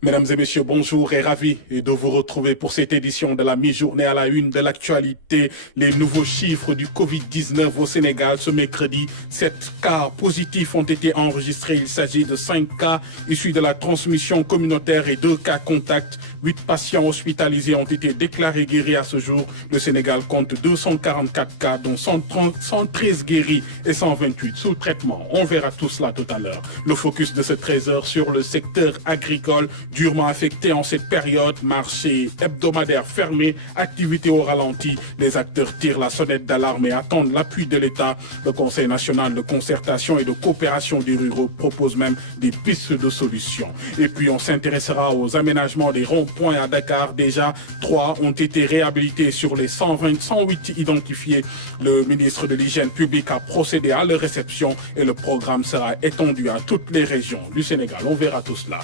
Mesdames et messieurs, bonjour et ravi de vous retrouver pour cette édition de la mi-journée à la une de l'actualité. Les nouveaux chiffres du Covid-19 au Sénégal ce mercredi. 7 cas positifs ont été enregistrés. Il s'agit de 5 cas issus de la transmission communautaire et 2 cas contacts. 8 patients hospitalisés ont été déclarés guéris à ce jour. Le Sénégal compte 244 cas, dont 113 guéris et 128 sous traitement. On verra tout cela tout à l'heure. Le focus de ce 13h sur le secteur agricole, durement affecté en cette période, marché hebdomadaire fermé, activité au ralenti. Les acteurs tirent la sonnette d'alarme et attendent l'appui de l'État. Le Conseil national de concertation et de coopération des ruraux propose même des pistes de solutions. Et puis on s'intéressera aux aménagements des ronds-points à Dakar. Déjà, 3 ont été réhabilités sur les 108 identifiés. Le ministre de l'Hygiène publique a procédé à leur réception et le programme sera étendu à toutes les régions du Sénégal. On verra tout cela.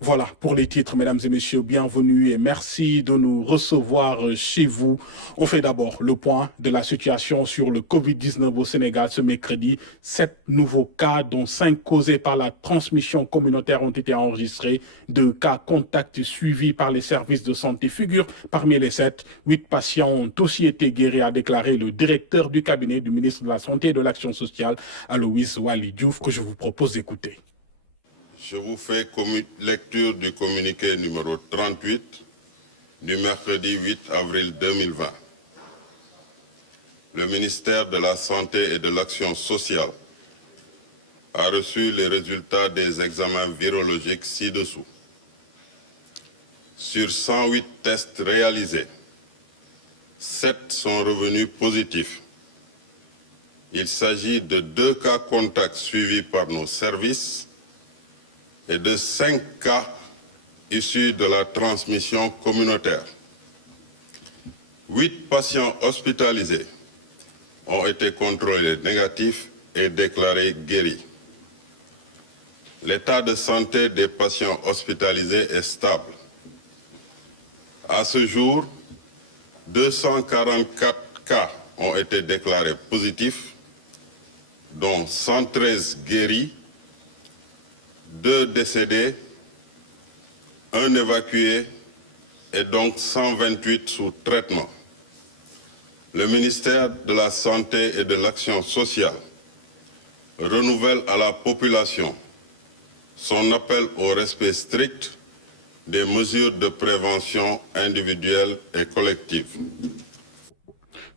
Voilà pour les titres, mesdames et messieurs, bienvenue et merci de nous recevoir chez vous. On fait d'abord le point de la situation sur le Covid-19 au Sénégal ce mercredi. 7 nouveaux cas, dont 5 causés par la transmission communautaire, ont été enregistrés. 2 cas contacts suivis par les services de santé figurent parmi les 7. 8 patients ont aussi été guéris, a déclaré le directeur du cabinet du ministre de la Santé et de l'Action sociale, Aloïs Waly Diouf, que je vous propose d'écouter. Je vous fais lecture du communiqué numéro 38 du mercredi 8 avril 2020. Le ministère de la Santé et de l'Action sociale a reçu les résultats des examens virologiques ci-dessous. Sur 108 tests réalisés, 7 sont revenus positifs. Il s'agit de 2 cas contacts suivis par nos services et de 5 cas issus de la transmission communautaire. 8 patients hospitalisés ont été contrôlés négatifs et déclarés guéris. L'état de santé des patients hospitalisés est stable. À ce jour, 244 cas ont été déclarés positifs, dont 113 guéris, 2 décédés, 1 évacué et donc 128 sous traitement. Le ministère de la Santé et de l'Action sociale renouvelle à la population son appel au respect strict des mesures de prévention individuelles et collectives.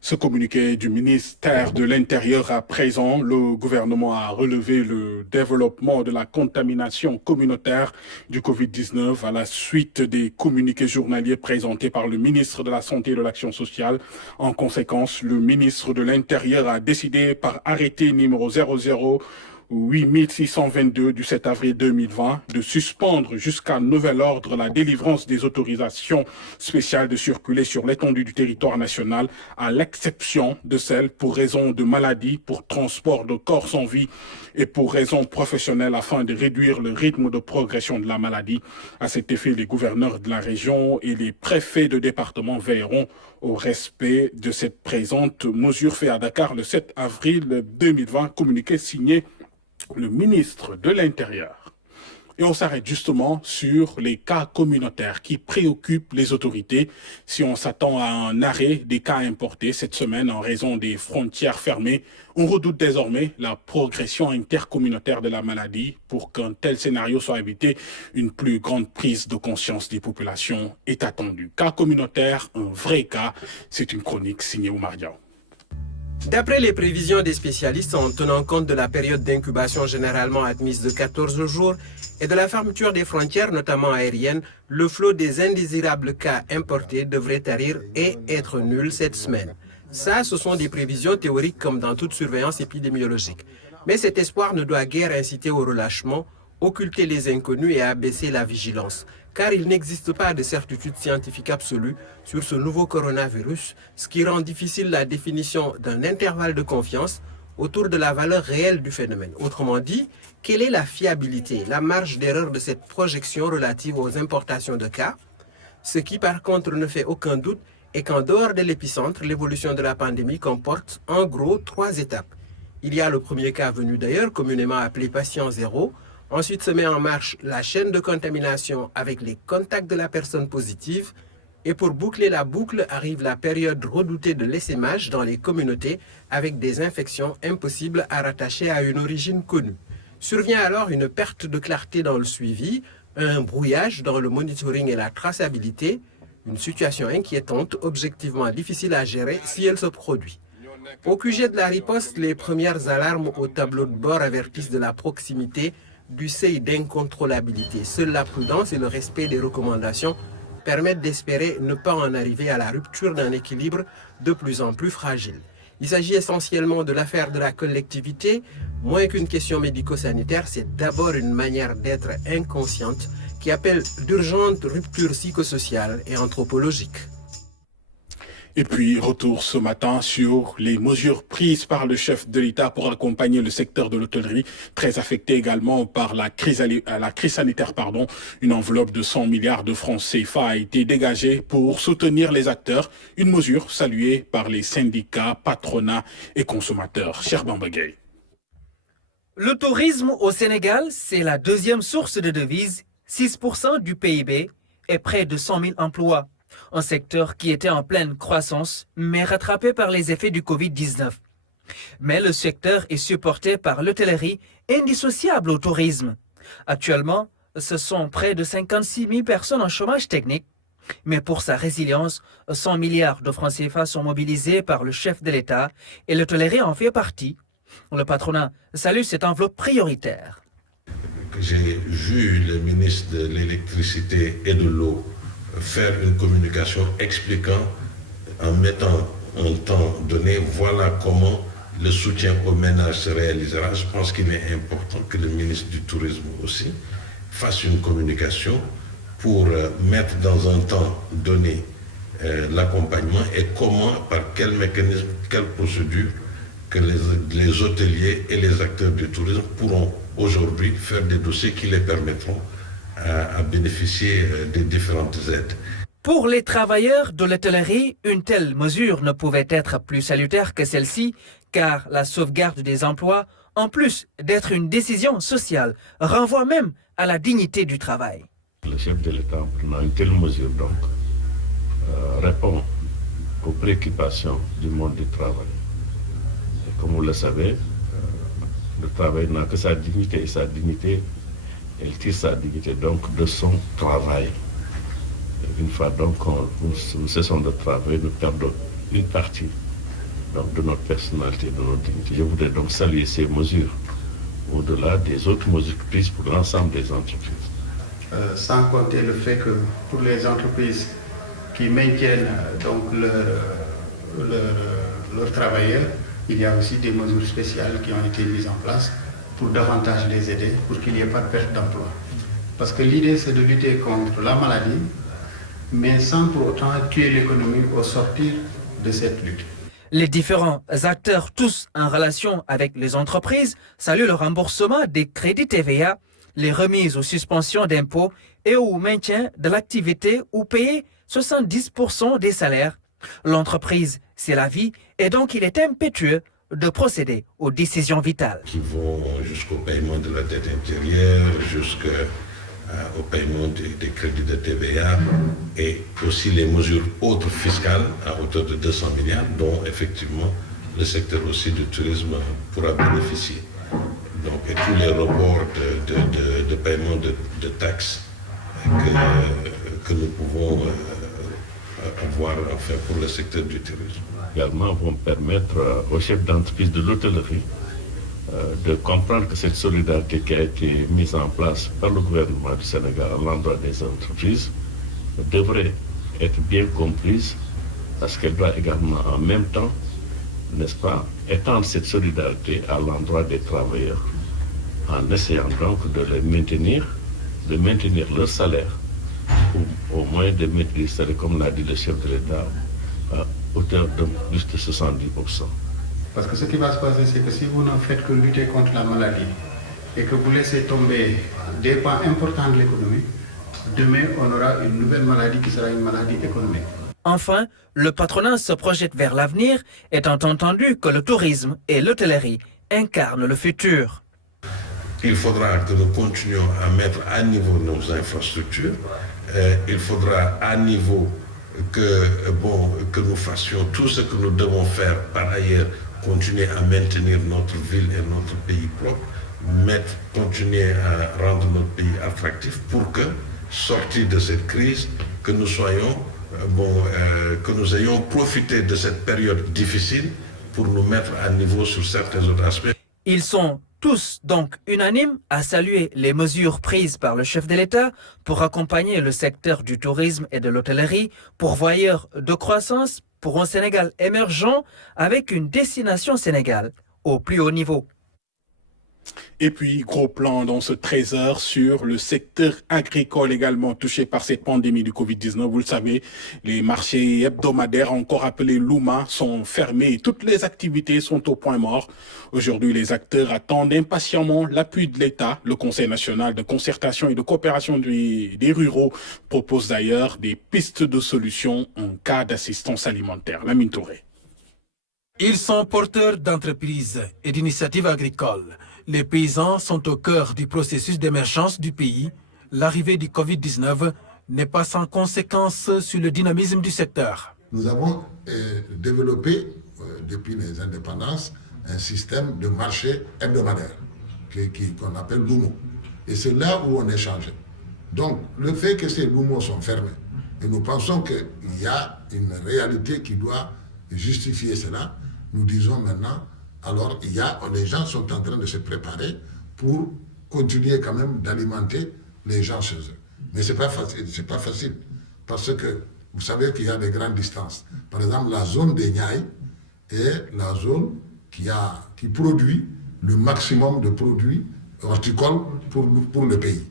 Ce communiqué du ministère de l'Intérieur à présent, le gouvernement a relevé le développement de la contamination communautaire du Covid-19 à la suite des communiqués journaliers présentés par le ministre de la Santé et de l'Action sociale. En conséquence, le ministre de l'Intérieur a décidé par arrêté numéro 8622 du 7 avril 2020 de suspendre jusqu'à nouvel ordre la délivrance des autorisations spéciales de circuler sur l'étendue du territoire national, à l'exception de celles pour raison de maladie, pour transport de corps sans vie et pour raison professionnelle afin de réduire le rythme de progression de la maladie. À cet effet, les gouverneurs de la région et les préfets de département veilleront au respect de cette présente mesure faite à Dakar le 7 avril 2020, communiqué signé le ministre de l'Intérieur. Et on s'arrête justement sur les cas communautaires qui préoccupent les autorités. Si on s'attend à un arrêt des cas importés cette semaine en raison des frontières fermées, on redoute désormais la progression intercommunautaire de la maladie. Pour qu'un tel scénario soit évité, une plus grande prise de conscience des populations est attendue. Cas communautaire, un vrai cas, c'est une chronique signée Oumar Diaw. D'après les prévisions des spécialistes, en tenant compte de la période d'incubation généralement admise de 14 jours et de la fermeture des frontières, notamment aériennes, le flot des indésirables cas importés devrait tarir et être nul cette semaine. Ça, ce sont des prévisions théoriques comme dans toute surveillance épidémiologique. Mais cet espoir ne doit guère inciter au relâchement, occulter les inconnus et abaisser la vigilance. Car il n'existe pas de certitude scientifique absolue sur ce nouveau coronavirus, ce qui rend difficile la définition d'un intervalle de confiance autour de la valeur réelle du phénomène. Autrement dit, quelle est la fiabilité, la marge d'erreur de cette projection relative aux importations de cas? Ce qui par contre ne fait aucun doute est qu'en dehors de l'épicentre, l'évolution de la pandémie comporte en gros 3 étapes. Il y a le premier cas venu d'ailleurs, communément appelé patient zéro. Ensuite se met en marche la chaîne de contamination avec les contacts de la personne positive. Et pour boucler la boucle, arrive la période redoutée de l'essaimage dans les communautés avec des infections impossibles à rattacher à une origine connue. Survient alors une perte de clarté dans le suivi, un brouillage dans le monitoring et la traçabilité, une situation inquiétante, objectivement difficile à gérer si elle se produit. Au QG de la riposte, les premières alarmes au tableau de bord avertissent de la proximité du seuil d'incontrôlabilité. Seule la prudence et le respect des recommandations permettent d'espérer ne pas en arriver à la rupture d'un équilibre de plus en plus fragile. Il s'agit essentiellement de l'affaire de la collectivité. Moins qu'une question médico-sanitaire, c'est d'abord une manière d'être inconsciente qui appelle d'urgentes ruptures psychosociales et anthropologiques. Et puis, retour ce matin sur les mesures prises par le chef de l'État pour accompagner le secteur de l'hôtellerie, très affecté également par la crise sanitaire. Une enveloppe de 100 milliards de francs CFA a été dégagée pour soutenir les acteurs. Une mesure saluée par les syndicats, patronats et consommateurs. Cher Bambagay. Le tourisme au Sénégal, c'est la deuxième source de devises, 6% du PIB et près de 100 000 emplois. Un secteur qui était en pleine croissance, mais rattrapé par les effets du Covid-19. Mais le secteur est supporté par l'hôtellerie, indissociable au tourisme. Actuellement, ce sont près de 56 000 personnes en chômage technique. Mais pour sa résilience, 100 milliards de francs CFA sont mobilisés par le chef de l'État et l'hôtellerie en fait partie. Le patronat salue cette enveloppe prioritaire. J'ai vu le ministre de l'Électricité et de l'Eau faire une communication expliquant, en mettant un temps donné, voilà comment le soutien aux ménages se réalisera. Je pense qu'il est important que le ministre du Tourisme aussi fasse une communication pour mettre dans un temps donné l'accompagnement et comment, par quel mécanisme, quelle procédure que les hôteliers et les acteurs du tourisme pourront aujourd'hui faire des dossiers qui les permettront à bénéficier des différentes aides. Pour les travailleurs de l'hôtellerie, une telle mesure ne pouvait être plus salutaire que celle-ci, car la sauvegarde des emplois, en plus d'être une décision sociale, renvoie même à la dignité du travail. Le chef de l'État, en prenant une telle mesure, répond aux préoccupations du monde du travail. Et comme vous le savez, le travail n'a que sa dignité, et sa dignité, elle tire sa dignité donc de son travail. Une fois donc nous cessons de travailler, nous perdons une partie donc, de notre personnalité, de notre dignité. Je voudrais donc saluer ces mesures au-delà des autres mesures prises pour l'ensemble des entreprises. Sans compter le fait que pour les entreprises qui maintiennent donc leurs travailleurs, il y a aussi des mesures spéciales qui ont été mises en place pour davantage les aider, pour qu'il n'y ait pas de perte d'emploi. Parce que l'idée, c'est de lutter contre la maladie, mais sans pour autant tuer l'économie au sortir de cette lutte. Les différents acteurs, tous en relation avec les entreprises, saluent le remboursement des crédits TVA, les remises aux suspensions d'impôts et au maintien de l'activité ou payer 70% des salaires. L'entreprise, c'est la vie, et donc il est impétueux de procéder aux décisions vitales. Qui vont jusqu'au paiement de la dette intérieure, jusqu'au paiement des crédits de TVA et aussi les mesures autres fiscales à hauteur de 200 milliards dont effectivement le secteur aussi du tourisme pourra bénéficier. Donc et tous les reports de paiement de taxes que nous pouvons avoir enfin, pour le secteur du tourisme. Également vont permettre aux chefs d'entreprise de l'hôtellerie de comprendre que cette solidarité qui a été mise en place par le gouvernement du Sénégal à l'endroit des entreprises devrait être bien comprise parce qu'elle doit également en même temps, n'est-ce pas, étendre cette solidarité à l'endroit des travailleurs en essayant donc de les maintenir leur salaire ou au moins de maintenir le salaire, comme l'a dit le chef de l'État, à hauteur de plus de 70%. Parce que ce qui va se passer, c'est que si vous ne faites que lutter contre la maladie et que vous laissez tomber des pans importants de l'économie, demain, on aura une nouvelle maladie qui sera une maladie économique. Enfin, le patronat se projette vers l'avenir, étant entendu que le tourisme et l'hôtellerie incarnent le futur. il faudra que nous continuions à mettre à niveau nos infrastructures. Il faudra à niveau que nous fassions tout ce que nous devons faire par ailleurs, continuer à maintenir notre ville et notre pays propre, continuer à rendre notre pays attractif pour que, sortis de cette crise, que nous ayons profité de cette période difficile pour nous mettre à niveau sur certains autres aspects. Ils sont tous donc unanimes à saluer les mesures prises par le chef de l'État pour accompagner le secteur du tourisme et de l'hôtellerie, pourvoyeur de croissance pour un Sénégal émergent avec une destination Sénégal au plus haut niveau. Et puis, gros plan dans ce 13h sur le secteur agricole également touché par cette pandémie du Covid-19. Vous le savez, les marchés hebdomadaires, encore appelés Luma, sont fermés et toutes les activités sont au point mort. Aujourd'hui, les acteurs attendent impatiemment l'appui de l'État. Le Conseil national de concertation et de coopération des ruraux propose d'ailleurs des pistes de solutions en cas d'assistance alimentaire. Lamine Touré. Ils sont porteurs d'entreprises et d'initiatives agricoles. Les paysans sont au cœur du processus d'émergence du pays. L'arrivée du Covid-19 n'est pas sans conséquence sur le dynamisme du secteur. Nous avons développé, depuis les indépendances, un système de marché hebdomadaire qu'on appelle LUMO. Et c'est là où on échange. Donc, le fait que ces LUMO sont fermés, et nous pensons qu'il y a une réalité qui doit justifier cela, nous disons maintenant, alors les gens sont en train de se préparer pour continuer quand même d'alimenter les gens chez eux. Mais ce n'est pas facile, parce que vous savez qu'il y a des grandes distances. Par exemple, la zone des Niayes est la zone qui produit le maximum de produits horticoles pour le pays.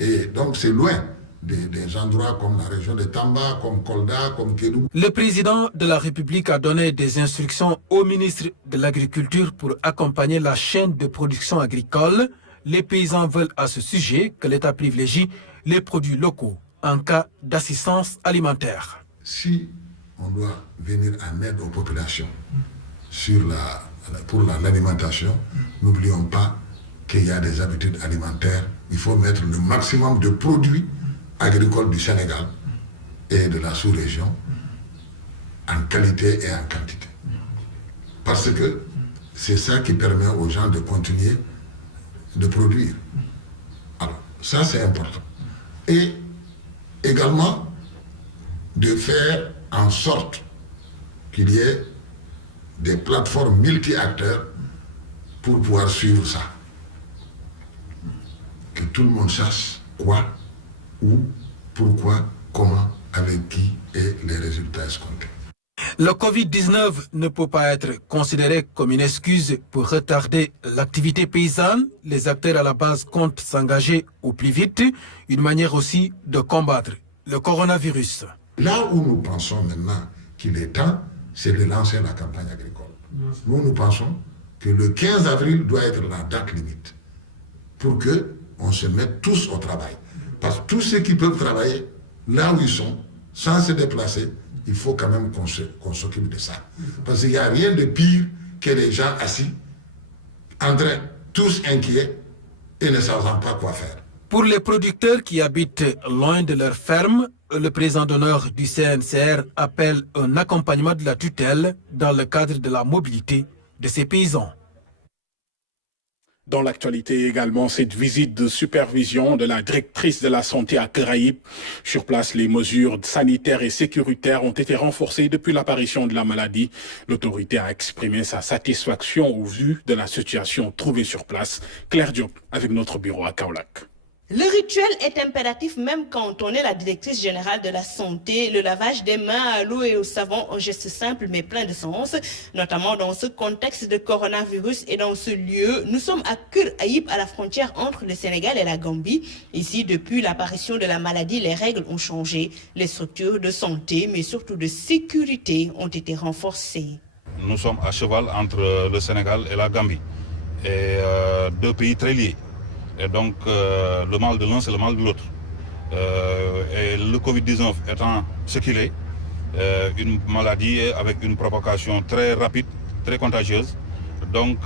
Et donc c'est loin des endroits comme la région de Tamba, comme Kolda, comme Kédougou. Le président de la République a donné des instructions au ministre de l'Agriculture pour accompagner la chaîne de production agricole. Les paysans veulent à ce sujet que l'État privilégie les produits locaux en cas d'assistance alimentaire. Si on doit venir en aide aux populations pour l'alimentation, n'oublions pas qu'il y a des habitudes alimentaires. Il faut mettre le maximum de produits agricoles du Sénégal et de la sous-région en qualité et en quantité. Parce que c'est ça qui permet aux gens de continuer de produire. Alors, ça c'est important. Et également de faire en sorte qu'il y ait des plateformes multi-acteurs pour pouvoir suivre ça. Que tout le monde sache quoi, où, pourquoi, comment, avec qui et les résultats escomptés. Le Covid-19 ne peut pas être considéré comme une excuse pour retarder l'activité paysanne. Les acteurs à la base comptent s'engager au plus vite, une manière aussi de combattre le coronavirus. Là où nous pensons maintenant qu'il est temps, c'est de lancer la campagne agricole. Nous pensons que le 15 avril doit être la date limite pour qu'on se mette tous au travail. Parce que tous ceux qui peuvent travailler là où ils sont, sans se déplacer, il faut quand même qu'on s'occupe de ça. Parce qu'il n'y a rien de pire que les gens assis, en train, tous inquiets et ne savant pas quoi faire. Pour les producteurs qui habitent loin de leur ferme, le président d'honneur du CNCR appelle un accompagnement de la tutelle dans le cadre de la mobilité de ces paysans. Dans l'actualité également, cette visite de supervision de la directrice de la santé à Caraïbes. Sur place, les mesures sanitaires et sécuritaires ont été renforcées depuis l'apparition de la maladie. L'autorité a exprimé sa satisfaction au vu de la situation trouvée sur place. Claire Diop avec notre bureau à Kaolack. Le rituel est impératif même quand on est la directrice générale de la santé. Le lavage des mains à l'eau et au savon, un geste simple mais plein de sens, notamment dans ce contexte de coronavirus et dans ce lieu. Nous sommes à Caraïbes, à la frontière entre le Sénégal et la Gambie. Ici, depuis l'apparition de la maladie, les règles ont changé. Les structures de santé, mais surtout de sécurité, ont été renforcées. Nous sommes à cheval entre le Sénégal et la Gambie, et deux pays très liés. Et donc, le mal de l'un, c'est le mal de l'autre. Et le Covid-19 étant ce qu'il est, une maladie avec une propagation très rapide, très contagieuse. Donc,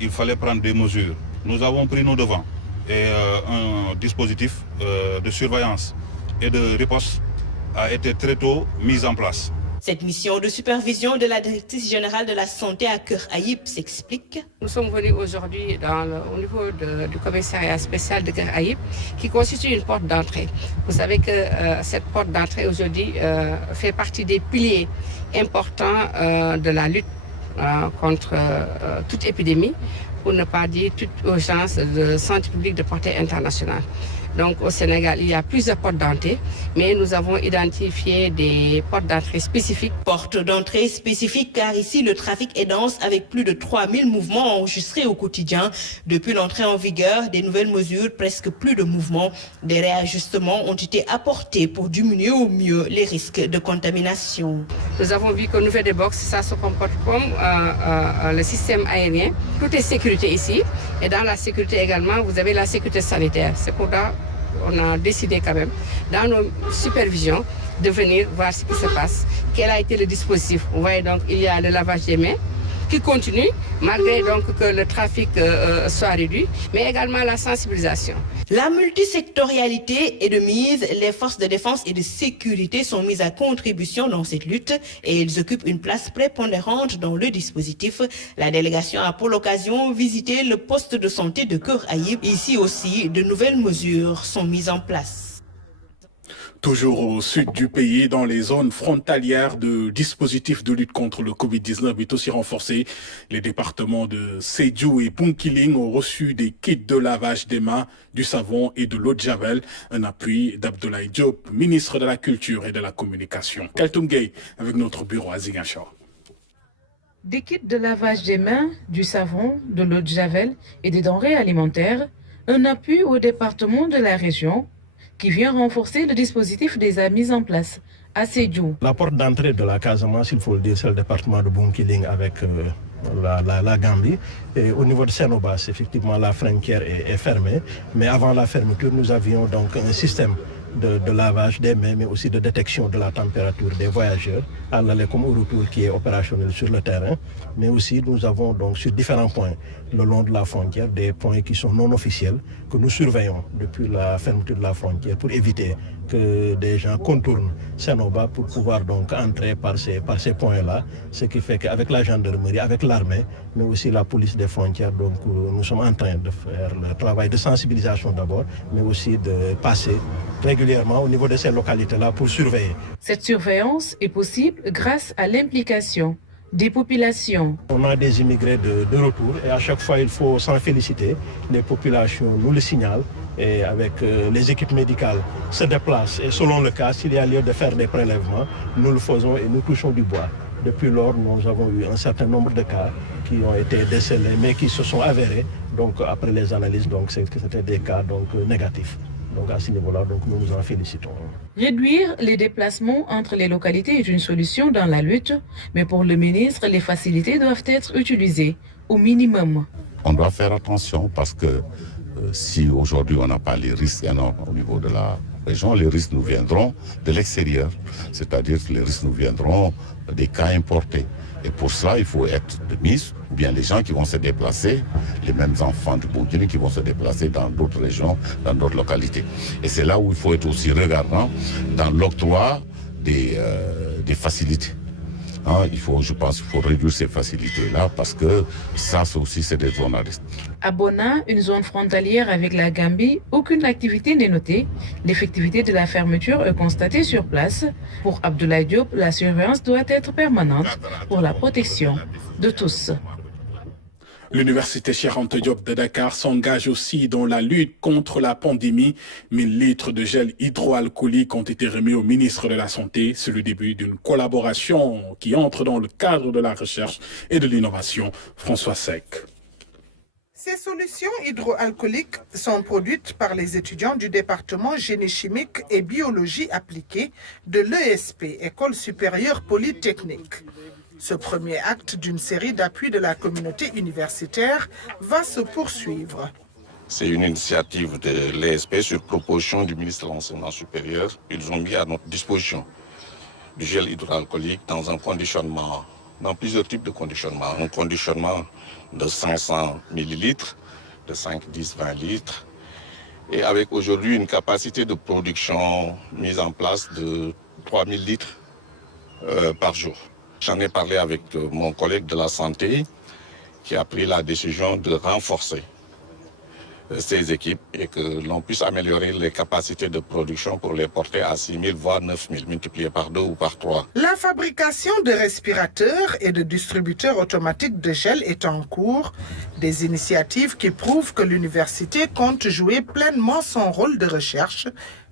il fallait prendre des mesures. Nous avons pris nos devants. et un dispositif de surveillance et de riposte a été très tôt mis en place. Cette mission de supervision de la directrice générale de la santé à Keur Ayib s'explique. Nous sommes venus aujourd'hui au niveau du commissariat spécial de Keur Ayib qui constitue une porte d'entrée. Vous savez que cette porte d'entrée aujourd'hui fait partie des piliers importants de la lutte contre toute épidémie, pour ne pas dire toute urgence de santé publique de portée internationale. Donc au Sénégal, il y a plusieurs portes d'entrée, mais nous avons identifié des portes d'entrée spécifiques. Portes d'entrée spécifiques car ici le trafic est dense avec plus de 3000 mouvements enregistrés au quotidien. Depuis l'entrée en vigueur des nouvelles mesures, presque plus de mouvements. Des réajustements ont été apportés pour diminuer au mieux les risques de contamination. Nous avons vu qu'au niveau des box, ça se comporte comme le système aérien. Tout est sécurité ici. Et dans la sécurité également, vous avez la sécurité sanitaire. C'est pourquoi on a décidé quand même, dans nos supervisions, de venir voir ce qui se passe. Quel a été le dispositif? Vous voyez donc, il y a le lavage des mains qui continue, malgré donc que le trafic soit réduit, mais également la sensibilisation. La multisectorialité est de mise. Les forces de défense et de sécurité sont mises à contribution dans cette lutte et ils occupent une place prépondérante dans le dispositif. La délégation a pour l'occasion visité le poste de santé de Keur Ayib. Ici aussi, de nouvelles mesures sont mises en place. Toujours au sud du pays, dans les zones frontalières, de dispositifs de lutte contre le Covid-19 est aussi renforcé. Les départements de Sédhiou et Bounkiling ont reçu des kits de lavage des mains, du savon et de l'eau de javel. Un appui d'Abdoulaye Diop, ministre de la Culture et de la Communication. Kaltoum Gueye avec notre bureau à Ziguinchor. Des kits de lavage des mains, du savon, de l'eau de javel et des denrées alimentaires. Un appui au département de la région qui vient renforcer le dispositif déjà mis en place à Sédhiou. La porte d'entrée de la Casamance, il faut le dire, c'est le département de Bounkiling avec la Gambie. Et au niveau de Sénobas, effectivement, la frontière est fermée. Mais avant la fermeture, nous avions donc un système de lavage des mains, mais aussi de détection de la température des voyageurs, à l'aller comme au retour, qui est opérationnel sur le terrain. Mais aussi, nous avons donc sur différents points le long de la frontière des points qui sont non officiels, que nous surveillons depuis la fermeture de la frontière pour éviter que des gens contournent Sénoba pour pouvoir donc entrer par ces points-là. Ce qui fait qu'avec la gendarmerie, avec l'armée, mais aussi la police des frontières, donc nous sommes en train de faire le travail de sensibilisation d'abord, mais aussi de passer régulièrement au niveau de ces localités-là pour surveiller. Cette surveillance est possible grâce à l'implication des populations. On a des immigrés de retour et à chaque fois il faut s'en féliciter. Les populations nous le signalent et avec les équipes médicales se déplacent et selon le cas, s'il y a lieu de faire des prélèvements, nous le faisons et nous touchons du bois. Depuis lors, nous avons eu un certain nombre de cas qui ont été décelés mais qui se sont avérés. Donc après les analyses, donc c'était des cas donc négatifs. Donc à ce niveau-là, donc nous nous en félicitons. Réduire les déplacements entre les localités est une solution dans la lutte, mais pour le ministre, les facilités doivent être utilisées au minimum. On doit faire attention parce que si aujourd'hui on n'a pas les risques énormes au niveau de la région, les risques nous viendront de l'extérieur, c'est-à-dire que les risques nous viendront des cas importés. Et pour cela, il faut être de mise, ou bien les gens qui vont se déplacer, les mêmes enfants de Bounkiling qui vont se déplacer dans d'autres régions, dans d'autres localités. Et c'est là où il faut être aussi regardant dans l'octroi des facilités. Je pense qu'il faut réduire ces facilités-là parce que ça aussi, c'est des zones à risque. À Bona, une zone frontalière avec la Gambie, aucune activité n'est notée. L'effectivité de la fermeture est constatée sur place. Pour Abdoulaye Diop, la surveillance doit être permanente pour la protection de tous. L'université Cheikh Anta Diop de Dakar s'engage aussi dans la lutte contre la pandémie. 1000 litres de gel hydroalcoolique ont été remis au ministre de la Santé. C'est le début d'une collaboration qui entre dans le cadre de la recherche et de l'innovation. François Sec. Ces solutions hydroalcooliques sont produites par les étudiants du département génie chimique et biologie appliquée de l'ESP, École supérieure polytechnique. Ce premier acte d'une série d'appuis de la communauté universitaire va se poursuivre. C'est une initiative de l'ESP sur proposition du ministre de l'Enseignement supérieur. Ils ont mis à notre disposition du gel hydroalcoolique dans un conditionnement, dans plusieurs types de conditionnement. Un conditionnement de 500 millilitres, de 5, 10, 20 litres et avec aujourd'hui une capacité de production mise en place de 3000 litres par jour. J'en ai parlé avec mon collègue de la santé qui a pris la décision de renforcer ces équipes et que l'on puisse améliorer les capacités de production pour les porter à 6 000 voire 9 000 multipliés par 2 ou par 3. La fabrication de respirateurs et de distributeurs automatiques de gel est en cours. Des initiatives qui prouvent que l'université compte jouer pleinement son rôle de recherche,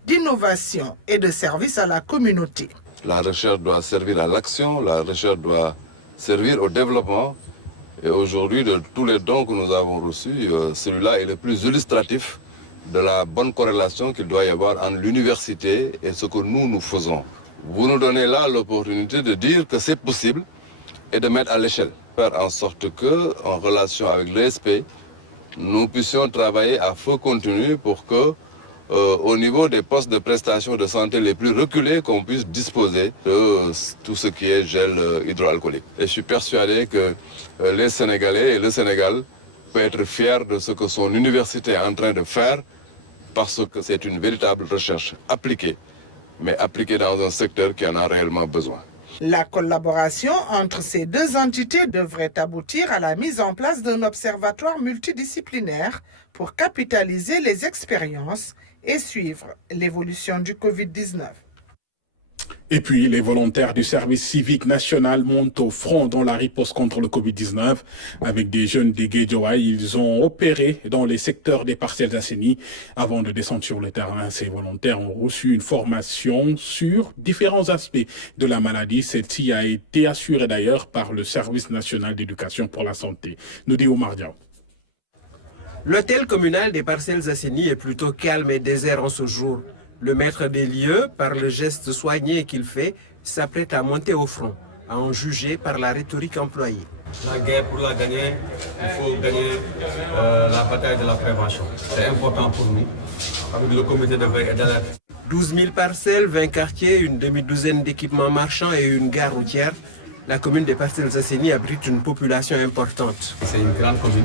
d'innovation et de service à la communauté. La recherche doit servir à l'action, la recherche doit servir au développement. Et aujourd'hui, de tous les dons que nous avons reçus, celui-là est le plus illustratif de la bonne corrélation qu'il doit y avoir entre l'université et ce que nous faisons. Vous nous donnez là l'opportunité de dire que c'est possible et de mettre à l'échelle. Faire en sorte que, en relation avec l'ESP, nous puissions travailler à feu continu pour que, au niveau des postes de prestation de santé les plus reculés, qu'on puisse disposer de tout ce qui est gel hydroalcoolique. Et je suis persuadé que les Sénégalais et le Sénégal peuvent être fiers de ce que son université est en train de faire parce que c'est une véritable recherche appliquée, mais appliquée dans un secteur qui en a réellement besoin. La collaboration entre ces deux entités devrait aboutir à la mise en place d'un observatoire multidisciplinaire pour capitaliser les expériences et suivre l'évolution du Covid-19. Et puis, les volontaires du service civique national montent au front dans la riposte contre le Covid-19. Avec des jeunes des Guédiawaye, ils ont opéré dans les secteurs des Parcelles Assainies. Avant de descendre sur le terrain, ces volontaires ont reçu une formation sur différents aspects de la maladie. Celle-ci a été assurée d'ailleurs par le service national d'éducation pour la santé. Nous dit Oumar Diaw. L'hôtel communal des Parcelles Assainies est plutôt calme et désert en ce jour. Le maître des lieux, par le geste soigné qu'il fait, s'apprête à monter au front, à en juger par la rhétorique employée. La guerre, pour la gagner, il faut gagner la bataille de la prévention. C'est important pour nous, avec le comité de veille et d'alerte. 12 000 parcelles, 20 quartiers, une demi-douzaine d'équipements marchands et une gare routière. La commune des Parcelles Assainies abrite une population importante. C'est une grande commune.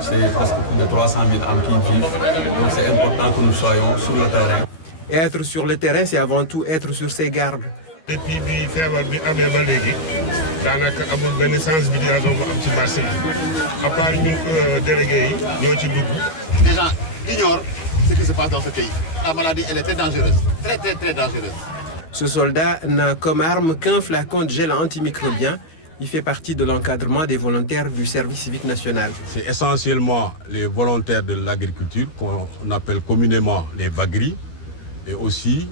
C'est presque plus de 300 000 âmes qui vivent. Donc c'est important que nous soyons sur le terrain. Et être sur le terrain, c'est avant tout être sur ses gardes. Depuis bi feebar bi amee ba léegi daanaka amul benn sensibilisation bu am ci marché yi à part ñun délégués yi ñoo ci dugg. Les gens ignorent ce qui se passe dans ce pays. La maladie, elle est très dangereuse, très dangereuse. Ce soldat n'a comme arme qu'un flacon de gel antimicrobien. Il fait partie de l'encadrement des volontaires du service civique national. C'est essentiellement les volontaires de l'agriculture qu'on appelle communément les vagris et aussi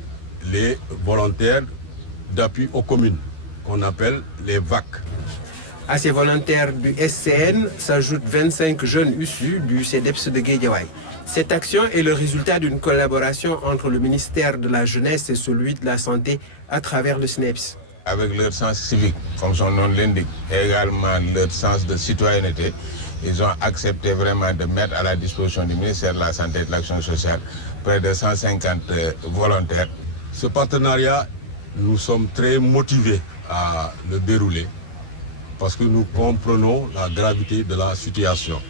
les volontaires d'appui aux communes qu'on appelle les VAC. À ces volontaires du SCN s'ajoutent 25 jeunes issus du CEDEPS de Guédiawaye. Cette action est le résultat d'une collaboration entre le ministère de la Jeunesse et celui de la Santé à travers le SNEPS. Avec leur sens civique, comme son nom l'indique, et également leur sens de citoyenneté, ils ont accepté vraiment de mettre à la disposition du ministère de la Santé et de l'Action sociale près de 150 volontaires. Ce partenariat, nous sommes très motivés à le dérouler parce que nous comprenons la gravité de la situation.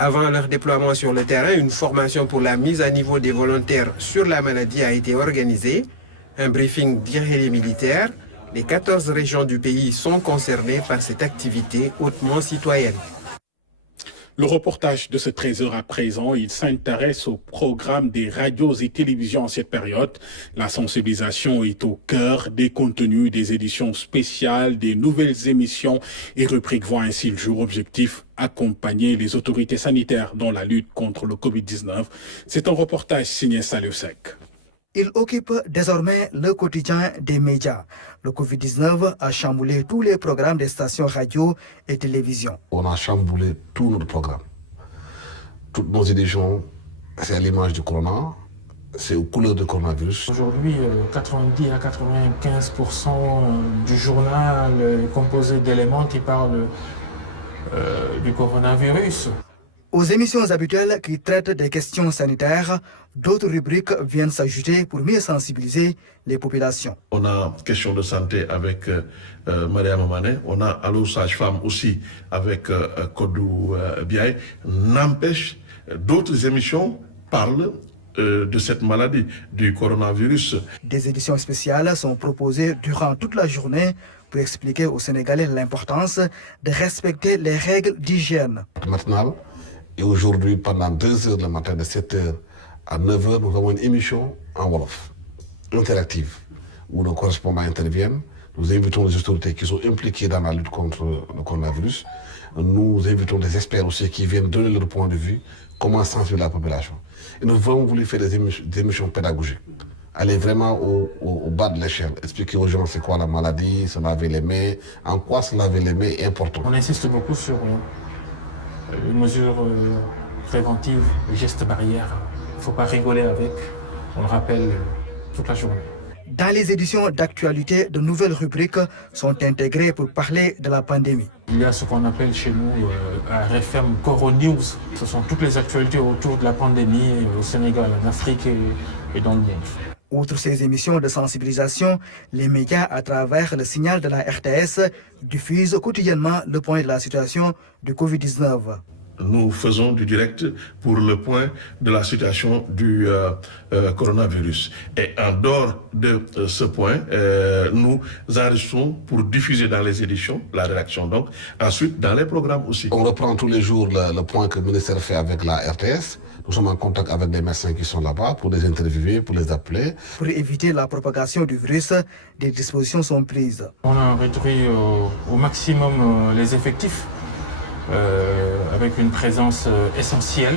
Avant leur déploiement sur le terrain, une formation pour la mise à niveau des volontaires sur la maladie a été organisée. Un briefing dirigé les militaires. Les 14 régions du pays sont concernées par cette activité hautement citoyenne. Le reportage de ce 13h à présent, il s'intéresse au programme des radios et télévisions en cette période. La sensibilisation est au cœur des contenus, des éditions spéciales, des nouvelles émissions et rubriques voient ainsi le jour. Objectif, accompagner les autorités sanitaires dans la lutte contre le Covid-19. C'est un reportage signé Saliosek. Il occupe désormais le quotidien des médias. Le Covid-19 a chamboulé tous les programmes des stations radio et télévision. On a chamboulé tous nos programmes. Toutes nos éditions, c'est à l'image du corona, c'est aux couleurs du coronavirus. Aujourd'hui, 90 à 95% du journal est composé d'éléments qui parlent du coronavirus. Aux émissions habituelles qui traitent des questions sanitaires, d'autres rubriques viennent s'ajouter pour mieux sensibiliser les populations. On a question de santé avec Maria Mamane, on a Allo Sage-Femme aussi avec Kodou Biaye. N'empêche, d'autres émissions parlent de cette maladie, du coronavirus. Des éditions spéciales sont proposées durant toute la journée pour expliquer aux Sénégalais l'importance de respecter les règles d'hygiène. Matinale, et aujourd'hui, pendant 2 heures le matin, de 7 heures à 9 heures, nous avons une émission en Wolof, interactive, où nos correspondants interviennent. Nous invitons les autorités qui sont impliquées dans la lutte contre le coronavirus. Nous invitons des experts aussi qui viennent donner leur point de vue, comment sensibiliser la population. Et nous avons voulu faire des émissions pédagogiques, aller vraiment au bas de l'échelle, expliquer aux gens c'est quoi la maladie, se laver les mains, en quoi se laver les mains est important. On insiste beaucoup sur une mesure préventive, les gestes barrières. Il ne faut pas rigoler avec, on le rappelle toute la journée. Dans les éditions d'actualité, de nouvelles rubriques sont intégrées pour parler de la pandémie. Il y a ce qu'on appelle chez nous à RFM Coronews. Ce sont toutes les actualités autour de la pandémie au Sénégal, en Afrique et dans le monde. Outre ces émissions de sensibilisation, les médias, à travers le signal de la RTS, diffusent quotidiennement le point de la situation du Covid-19. Nous faisons du direct pour le point de la situation du coronavirus. Et en dehors de ce point, nous enregistrons pour diffuser dans les éditions, la rédaction donc, ensuite dans les programmes aussi. On reprend tous les jours le point que le ministère fait avec la RTS. Nous sommes en contact avec des médecins qui sont là-bas pour les interviewer, pour les appeler. Pour éviter la propagation du virus, des dispositions sont prises. On a réduit au maximum les effectifs. Avec une présence essentielle,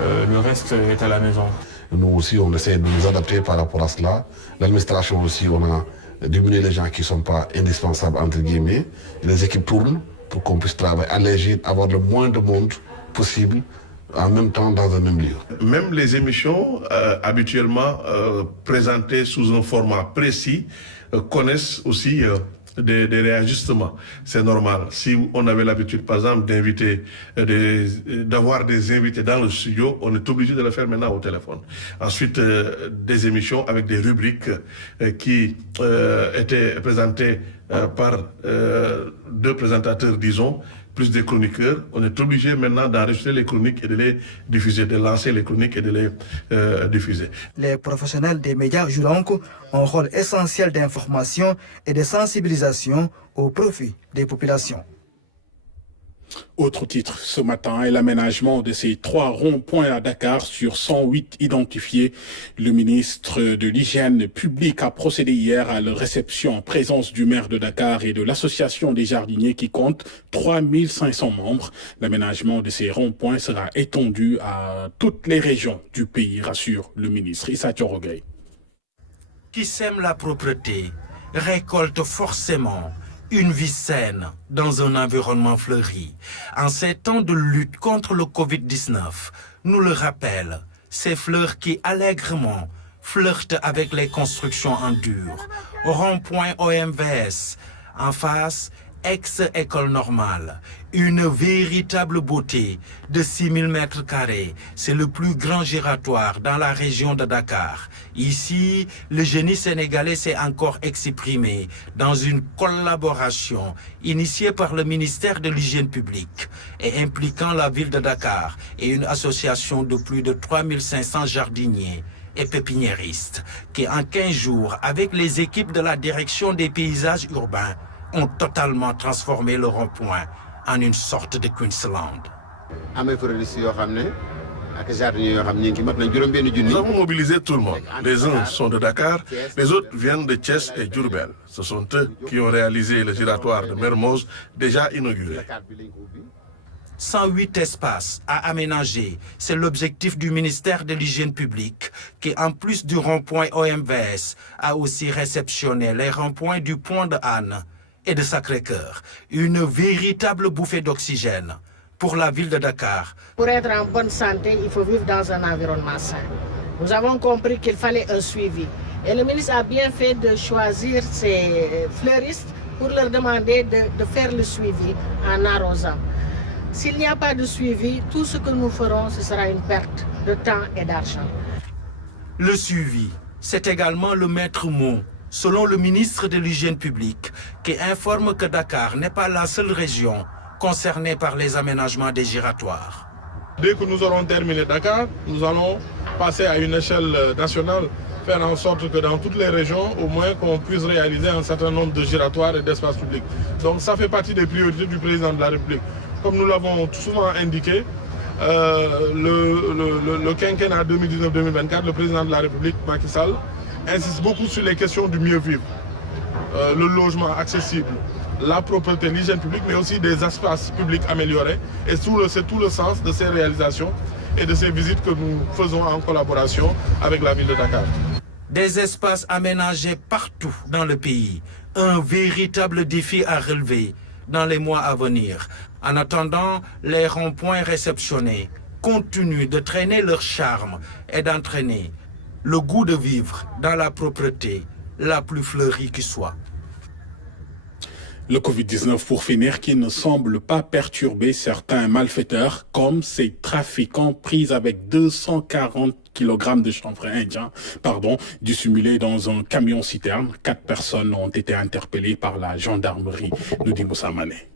le reste est à la maison. Nous aussi, on essaie de nous adapter par rapport à cela. L'administration aussi, on a diminué les gens qui ne sont pas indispensables, entre guillemets. Et les équipes tournent pour qu'on puisse travailler, alléger, avoir le moins de monde possible, en même temps dans un même lieu. Même les émissions habituellement présentées sous un format précis connaissent aussi des réajustements. C'est normal. Si on avait l'habitude, par exemple, d'avoir des invités dans le studio, on est obligé de le faire maintenant au téléphone. Ensuite, des émissions avec des rubriques qui étaient présentées par 2 présentateurs, disons, plus des chroniqueurs. On est obligé maintenant d'enregistrer les chroniques et de les diffuser, de lancer les chroniques et de les diffuser. Les professionnels des médias jouent donc un rôle essentiel d'information et de sensibilisation au profit des populations. Autre titre ce matin est l'aménagement de ces 3 ronds-points à Dakar sur 108 identifiés. Le ministre de l'Hygiène publique a procédé hier à la réception en présence du maire de Dakar et de l'association des jardiniers qui compte 3500 membres. L'aménagement de ces ronds-points sera étendu à toutes les régions du pays, rassure le ministre Issa Thiorogay. Qui sème la propreté récolte forcément une vie saine dans un environnement fleuri. En ces temps de lutte contre le Covid-19, nous le rappelle, ces fleurs qui allègrement flirtent avec les constructions en dur. Au rond-point OMVS, en face, ex-école normale. Une véritable beauté de 6000 mètres carrés. C'est le plus grand giratoire dans la région de Dakar. Ici, le génie sénégalais s'est encore exprimé dans une collaboration initiée par le ministère de l'Hygiène publique et impliquant la ville de Dakar et une association de plus de 3500 jardiniers et pépiniéristes qui, en 15 jours, avec les équipes de la direction des paysages urbains, ont totalement transformé le rond-point en une sorte de Queensland. Nous avons mobilisé tout le monde. Les uns sont de Dakar, les autres viennent de Thiès et Diourbel. Ce sont eux qui ont réalisé le giratoire de Mermoz, déjà inauguré. 108 espaces à aménager, c'est l'objectif du ministère de l'Hygiène publique qui, en plus du rond-point OMVS, a aussi réceptionné les ronds-points du Pont de Anne et de Sacré-Cœur. Une véritable bouffée d'oxygène pour la ville de Dakar. Pour être en bonne santé, il faut vivre dans un environnement sain. Nous avons compris qu'il fallait un suivi. Et le ministre a bien fait de choisir ses fleuristes pour leur demander de faire le suivi en arrosant. S'il n'y a pas de suivi, tout ce que nous ferons, ce sera une perte de temps et d'argent. Le suivi, c'est également le maître mot, selon le ministre de l'Hygiène publique, qui informe que Dakar n'est pas la seule région concernée par les aménagements des giratoires. Dès que nous aurons terminé Dakar, nous allons passer à une échelle nationale, faire en sorte que dans toutes les régions, au moins qu'on puisse réaliser un certain nombre de giratoires et d'espaces publics. Donc ça fait partie des priorités du président de la République. Comme nous l'avons souvent indiqué, le quinquennat 2019-2024, le président de la République, Macky Sall, insiste beaucoup sur les questions du mieux vivre. Le logement accessible, la propreté, l'hygiène publique, mais aussi des espaces publics améliorés. Et c'est tout le sens de ces réalisations et de ces visites que nous faisons en collaboration avec la ville de Dakar. Des espaces aménagés partout dans le pays, un véritable défi à relever dans les mois à venir. En attendant, les ronds-points réceptionnés continuent de traîner leur charme et d'entraîner le goût de vivre dans la propreté la plus fleurie qui soit. Le Covid-19 pour finir qui ne semble pas perturber certains malfaiteurs comme ces trafiquants pris avec 240 kg de chanvre indien, dissimulés dans un camion-citerne. 4 personnes ont été interpellées par la gendarmerie, nous dit Moussa Mané.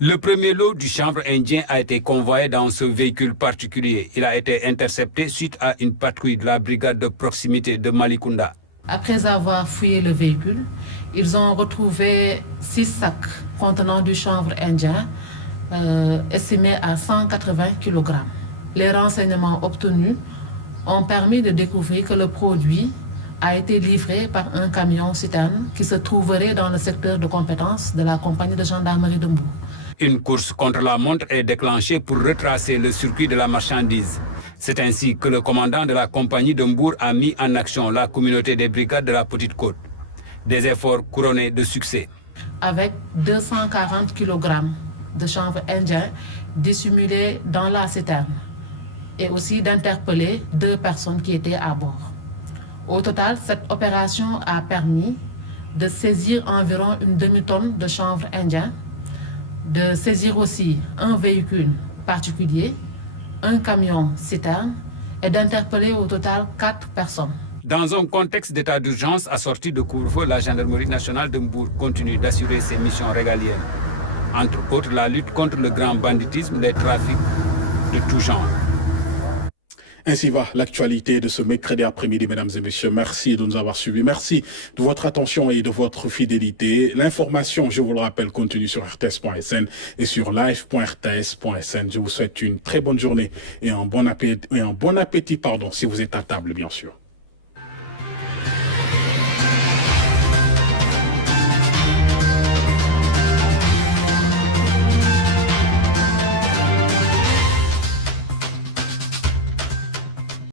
Le premier lot du chanvre indien a été convoyé dans ce véhicule particulier. Il a été intercepté suite à une patrouille de la brigade de proximité de Malicounda. Après avoir fouillé le véhicule, ils ont retrouvé 6 sacs contenant du chanvre indien estimé à 180 kg. Les renseignements obtenus ont permis de découvrir que le produit a été livré par un camion-citerne qui se trouverait dans le secteur de compétence de la compagnie de gendarmerie de Mbour. Une course contre la montre est déclenchée pour retracer le circuit de la marchandise. C'est ainsi que le commandant de la compagnie de Mbour a mis en action la communauté des brigades de la Petite Côte. Des efforts couronnés de succès. Avec 240 kg de chanvre indien dissimulés dans la citerne et aussi d'interpeller 2 personnes qui étaient à bord. Au total, cette opération a permis de saisir environ une demi-tonne de chanvre indien, de saisir aussi un véhicule particulier, un camion-citerne et d'interpeller au total 4 personnes. Dans un contexte d'état d'urgence assorti de couvre-feu, la gendarmerie nationale de Mbour continue d'assurer ses missions régaliennes. Entre autres, la lutte contre le grand banditisme, les trafics de tout genre. Ainsi va l'actualité de ce mercredi après-midi, mesdames et messieurs. Merci de nous avoir suivis. Merci de votre attention et de votre fidélité. L'information, je vous le rappelle, continue sur rts.sn et sur live.rts.sn. Je vous souhaite une très bonne journée et un bon appétit, si vous êtes à table, bien sûr.